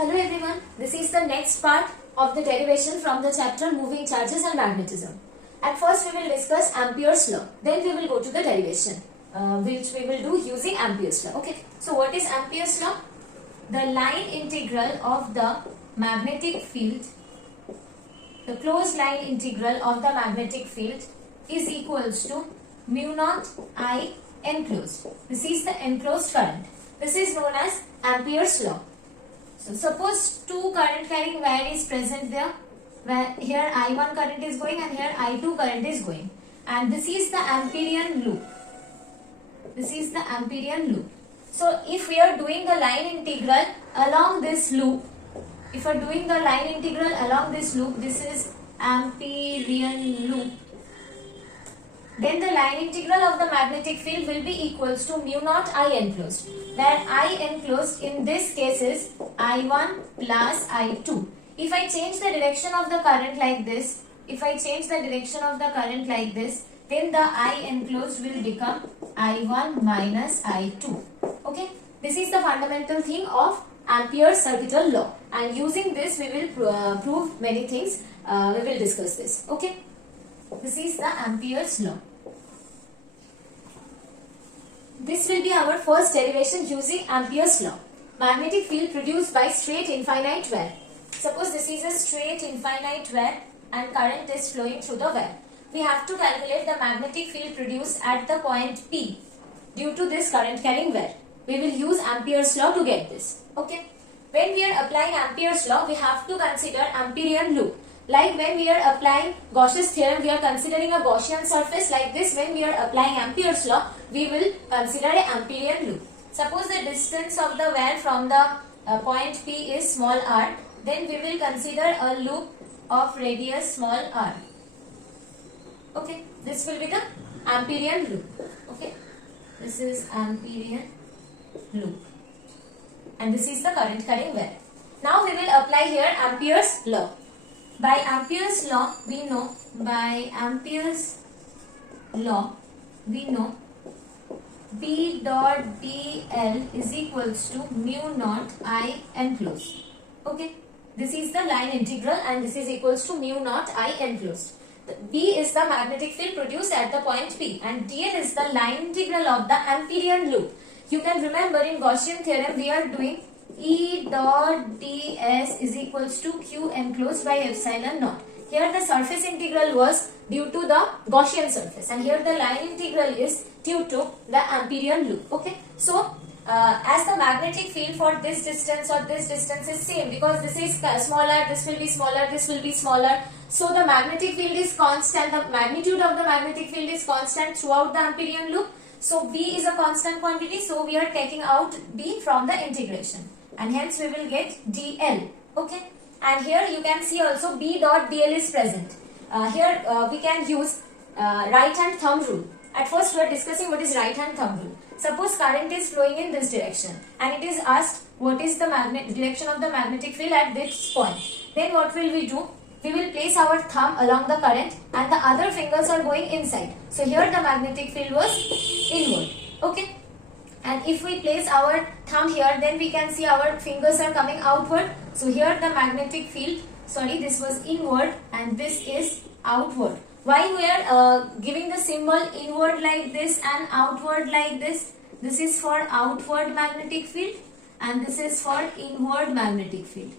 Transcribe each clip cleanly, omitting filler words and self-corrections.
Hello everyone, this is the next part of the derivation from the chapter Moving Charges and Magnetism. At first we will discuss Ampere's law, then we will go to the derivation which we will do using Ampere's law. Okay, so what is Ampere's law? The line integral of the magnetic field, the closed line integral of the magnetic field is equals to mu naught I enclosed. This is the enclosed current. This is known as Ampere's law. So suppose two current carrying wire is present there, where here I1 current is going and here I2 current is going, and this is the Amperian loop. This is the Amperian loop. So if we are doing the line integral along this loop, this is Amperian loop, then the line integral of the magnetic field will be equals to mu naught I enclosed, where I enclosed in this case is I1 plus I2. If I change the direction of the current like this, then the I enclosed will become I1 minus I2. Okay, this is the fundamental thing of Ampere's circuital law, and using this we will prove many things. We will discuss this. Okay, this is the Ampere's law. This will be our first derivation using Ampere's law. Magnetic field produced by straight infinite wire. Suppose this is a straight infinite wire and current is flowing through the wire. We have to calculate the magnetic field produced at the point P due to this current carrying wire. We will use Ampere's law to get this. Okay. When we are applying Ampere's law, we have to consider Amperian loop. Like when we are applying Gauss's theorem, we are considering a Gaussian surface. Like this, when we are applying Ampere's law, we will consider a Amperian loop. Suppose the distance of the wire from the point P is small r, then we will consider a loop of radius small r. Okay, this will be the Amperian loop. Okay, this is Amperian loop, and this is the current carrying wire. Now we will apply here Ampere's law. By Ampere's law, we know B dot dl is equals to mu naught I enclosed. Okay, this is the line integral and this is equals to mu naught I enclosed. B is the magnetic field produced at the point P and dl is the line integral of the Amperian loop. You can remember in Gaussian theorem we are doing E dot ds is equals to q enclosed by epsilon naught. Here the surface integral was due to the Gaussian surface and here the line integral is due to the Amperian loop. Okay, so as the magnetic field for this distance or this distance is same, because this is smaller, this will be smaller, this will be smaller. So the magnetic field is constant, the magnitude of the magnetic field is constant throughout the Amperian loop. So B is a constant quantity, so we are taking out B from the integration and hence we will get dl. Okay, and here you can see also B dot dl is present. Here we can use right hand thumb rule. At first we are discussing what is right hand thumb rule. Suppose current is flowing in this direction and it is asked what is the direction of the magnetic field at this point. Then what will we do? We will place our thumb along the current and the other fingers are going inside. So here the magnetic field was inward. Okay. And if we place our thumb here, then we can see our fingers are coming outward. So here the magnetic field, this was inward and this is outward. Why we are giving the symbol inward like this and outward like this? This is for outward magnetic field and this is for inward magnetic field.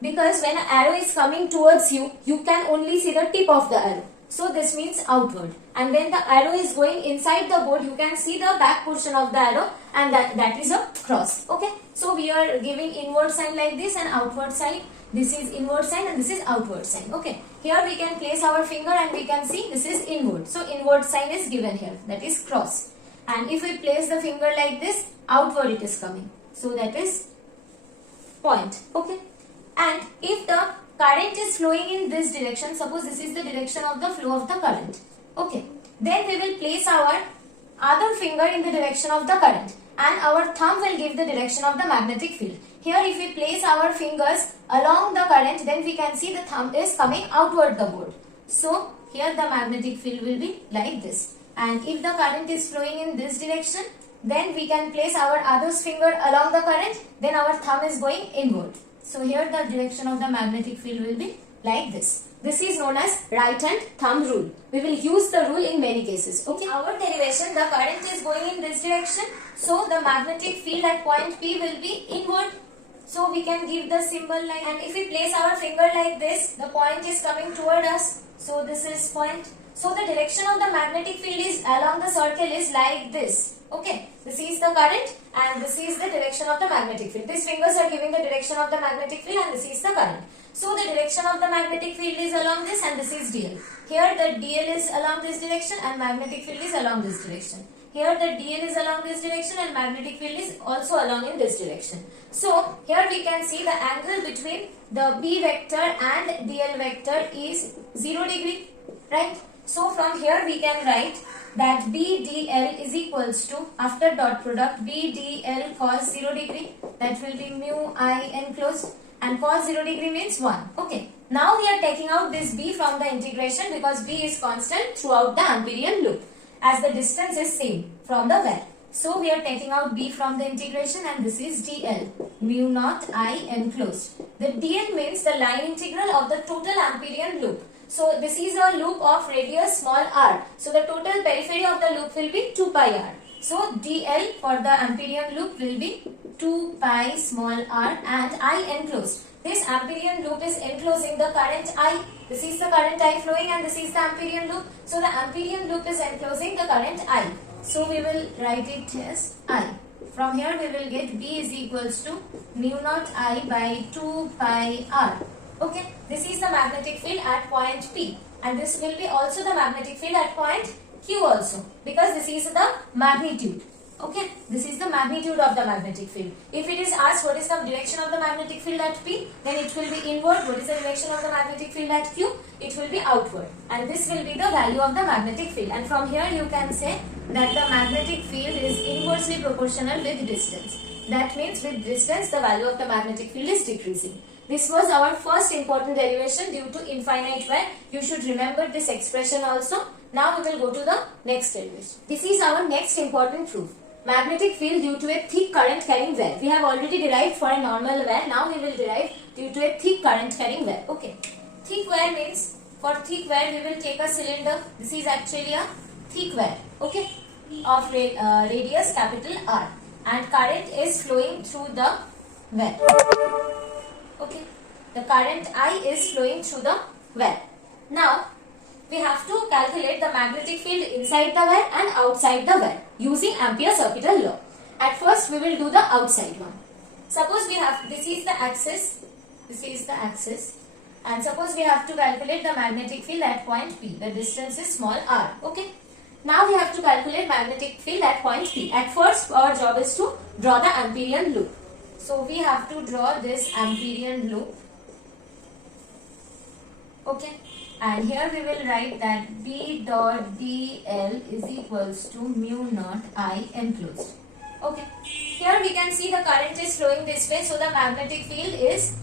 Because when an arrow is coming towards you, you can only see the tip of the arrow. So this means outward. And when the arrow is going inside the board, you can see the back portion of the arrow and that is a cross. Okay. So we are giving inward sign like this and outward sign. This is inward sign and this is outward sign. Okay. Here we can place our finger and we can see this is inward. So inward sign is given here. That is cross. And if we place the finger like this, outward it is coming. So that is point. Okay. And if the current is flowing in this direction, suppose this is the direction of the flow of the current. Okay. Then we will place our other finger in the direction of the current and our thumb will give the direction of the magnetic field. Here if we place our fingers along the current, then we can see the thumb is coming outward the board. So here the magnetic field will be like this. And if the current is flowing in this direction, then we can place our other finger along the current, then our thumb is going inward. So here the direction of the magnetic field will be like this. This is known as right hand thumb rule. We will use the rule in many cases. Okay. Our derivation, the current is going in this direction. So the magnetic field at point P will be inward. So we can give the symbol like, and if we place our finger like this, the point is coming toward us. So this is point. So the direction of the magnetic field is along the circle is like this. Okay, this is the current and this is the direction of the magnetic field. These fingers are giving the direction of the magnetic field and this is the current. So the direction of the magnetic field is along this and this is dl. Here the dl is along this direction and magnetic field is along this direction. Here the dl is along this direction and magnetic field is also along in this direction. So here we can see the angle between the B vector and dl vector is 0 degree, right? So from here we can write that BDL is equals to, after dot product, BDL cos 0 degree, that will be mu I enclosed, and cos 0 degree means 1. Okay. Now we are taking out this B from the integration because B is constant throughout the Amperian loop as the distance is same from the well. So we are taking out B from the integration and this is DL, mu naught I enclosed. The DL means the line integral of the total Amperian loop. So this is a loop of radius small r. So the total periphery of the loop will be 2 pi r. So dl for the Amperian loop will be 2 pi small r and I enclosed. This Amperian loop is enclosing the current I. This is the current I flowing and this is the Amperian loop. So the Amperian loop is enclosing the current I. So we will write it as I. From here we will get B is equals to mu naught I by 2 pi r. Okay, this is the magnetic field at point P and this will be also the magnetic field at point Q also because this is the magnitude. Okay, this is the magnitude of the magnetic field. If it is asked what is the direction of the magnetic field at P, then it will be inward. What is the direction of the magnetic field at Q? It will be outward. And this will be the value of the magnetic field. And from here you can say that the magnetic field is inversely proportional with distance. That means with distance the value of the magnetic field is decreasing. This was our first important derivation due to infinite well. You should remember this expression also. Now we will go to the next derivation. This is our next important proof. Magnetic field due to a thick current carrying well. We have already derived for a normal well. Now we will derive due to a thick current carrying well. Okay. Thick well means, for thick well we will take a cylinder. This is actually a thick well. Okay. Of radius capital R. And current is flowing through the well. Okay, the current I is flowing through the well. Now, we have to calculate the magnetic field inside the well and outside the well using Ampere's circuital law. At first, we will do the outside one. Suppose we have, this is the axis, and suppose we have to calculate the magnetic field at point P. The distance is small r. Okay. Now we have to calculate magnetic field at point P. At first, our job is to draw the Amperian loop. So we have to draw this Amperian loop. Okay. And here we will write that B dot dl is equals to mu naught I enclosed. Okay. Here we can see the current is flowing this way. So the magnetic field is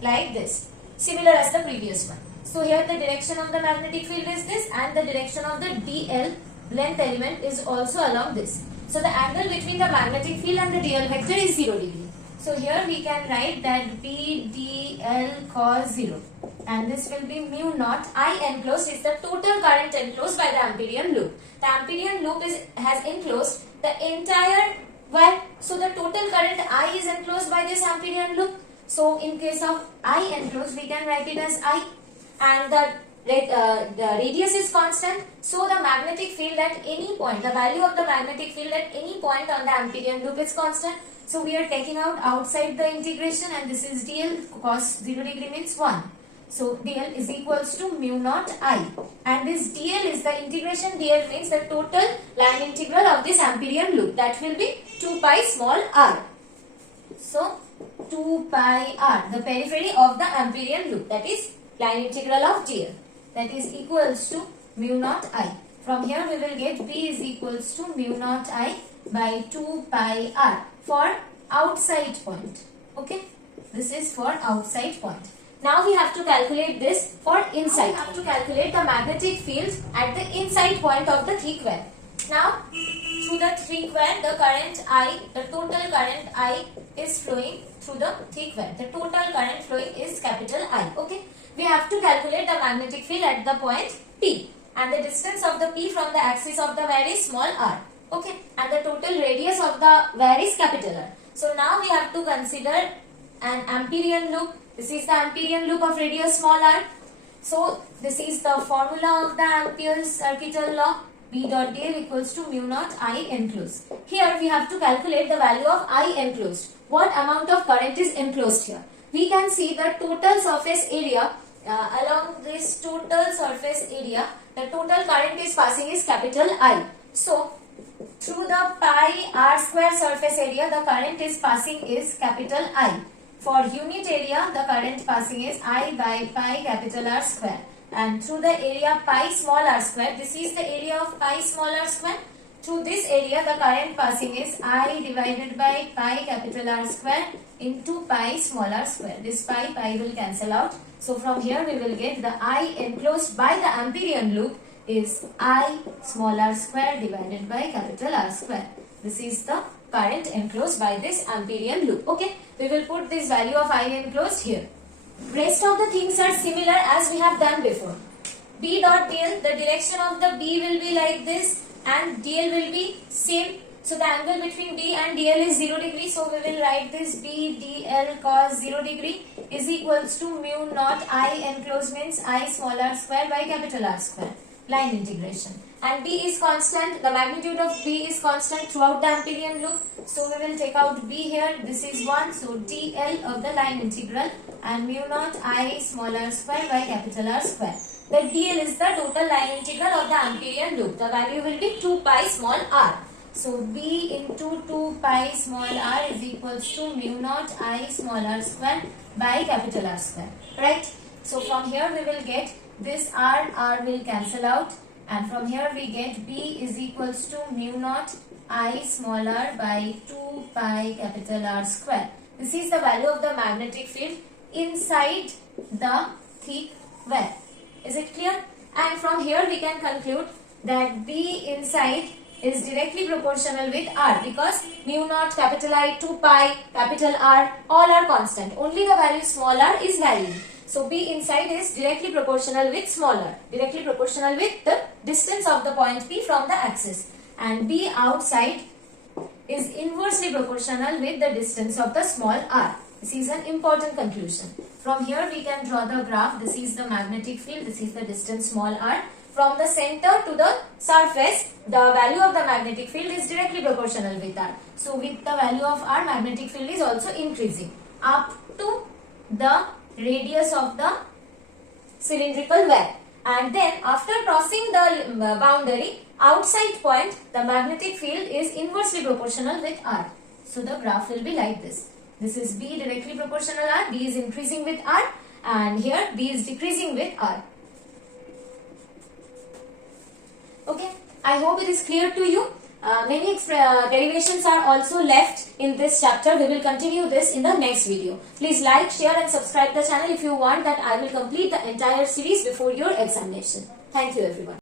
like this. Similar as the previous one. So here the direction of the magnetic field is this and the direction of the dl length element is also along this. So the angle between the magnetic field and the dl vector is 0 degree. So here we can write that B dl cos 0 and this will be mu naught I enclosed is the total current enclosed by the Amperian loop. The Amperian loop has enclosed the entire well. So the total current I is enclosed by this Amperian loop. So in case of I enclosed we can write it as I and the radius is constant. So the magnetic field at any point, the value of the magnetic field at any point on the Amperian loop is constant. So we are taking out outside the integration and this is dl cos 0 degree means 1. So dl is equals to mu naught I and this dl is the integration. Dl means the total line integral of this Amperian loop, that will be 2 pi small r. So 2 pi r, the periphery of the Amperian loop, that is line integral of dl, that is equals to mu naught I. From here we will get B is equals to mu naught I by 2 pi r for outside point. Okay, this is for outside point. Now we have to calculate this for inside. We have to calculate the magnetic field at the inside point of the thick well. Now through the thick well the current I, the total current I is flowing through the thick wire. The total current flowing is capital I. Okay. We have to calculate the magnetic field at the point P, and the distance of the P from the axis of the wire is small r. Okay. And the total radius of the wire is capital R. So now we have to consider an Amperian loop. This is the Amperian loop of radius small r. So this is the formula of the Ampere's circuital law. B dot dl equals to mu naught I enclosed. Here we have to calculate the value of I enclosed. What amount of current is enclosed here? We can see the total surface area along this total surface area. The total current is passing is capital I. So through the pi r square surface area, the current is passing is capital I. For unit area, the current passing is I by pi capital R square. And through the area pi small r square, this is the area of pi small r square. Through this area, the current passing is I divided by pi capital R square into pi small r square. This pi will cancel out. So from here we will get the I enclosed by the Amperian loop is I small r square divided by capital R square. This is the current enclosed by this Amperian loop. Okay, we will put this value of I enclosed here. Rest of the things are similar as we have done before. B dot dl, the direction of the B will be like this and dl will be same. So the angle between B and dl is 0 degree. So we will write this B dl cos 0 degree is equals to mu naught I enclosed means I small r square by capital R square. Line integration. And B is constant. The magnitude of B is constant throughout the Amperian loop. So we will take out B here. This is 1. So dl of the line integral and mu naught I small r square by capital R square. The dl is the total line integral of the Amperian loop. The value will be 2 pi small r. So B into 2 pi small r is equals to mu naught I small r square by capital R square. Right? So from here we will get this r will cancel out. And from here we get B is equals to mu naught I small r by 2 pi capital R square. This is the value of the magnetic field inside the thick wire. Is it clear? And from here we can conclude that B inside is directly proportional with R because mu naught capital I 2 pi capital R all are constant. Only the value small r is varying. So B inside is directly proportional with smaller, directly proportional with the distance of the point P from the axis, and B outside is inversely proportional with the distance of the small r. This is an important conclusion. From here we can draw the graph. This is the magnetic field, this is the distance small r. From the center to the surface, the value of the magnetic field is directly proportional with r. So with the value of r, magnetic field is also increasing up to the radius of the cylindrical wire, and then after crossing the boundary outside point, the magnetic field is inversely proportional with r. So the graph will be like this. This is B directly proportional r, B is increasing with r, and here B is decreasing with r. Okay, I hope it is clear to you. Many derivations are also left in this chapter. We will continue this in the next video. Please like, share and subscribe the channel if you want that I will complete the entire series before your examination. Thank you everyone.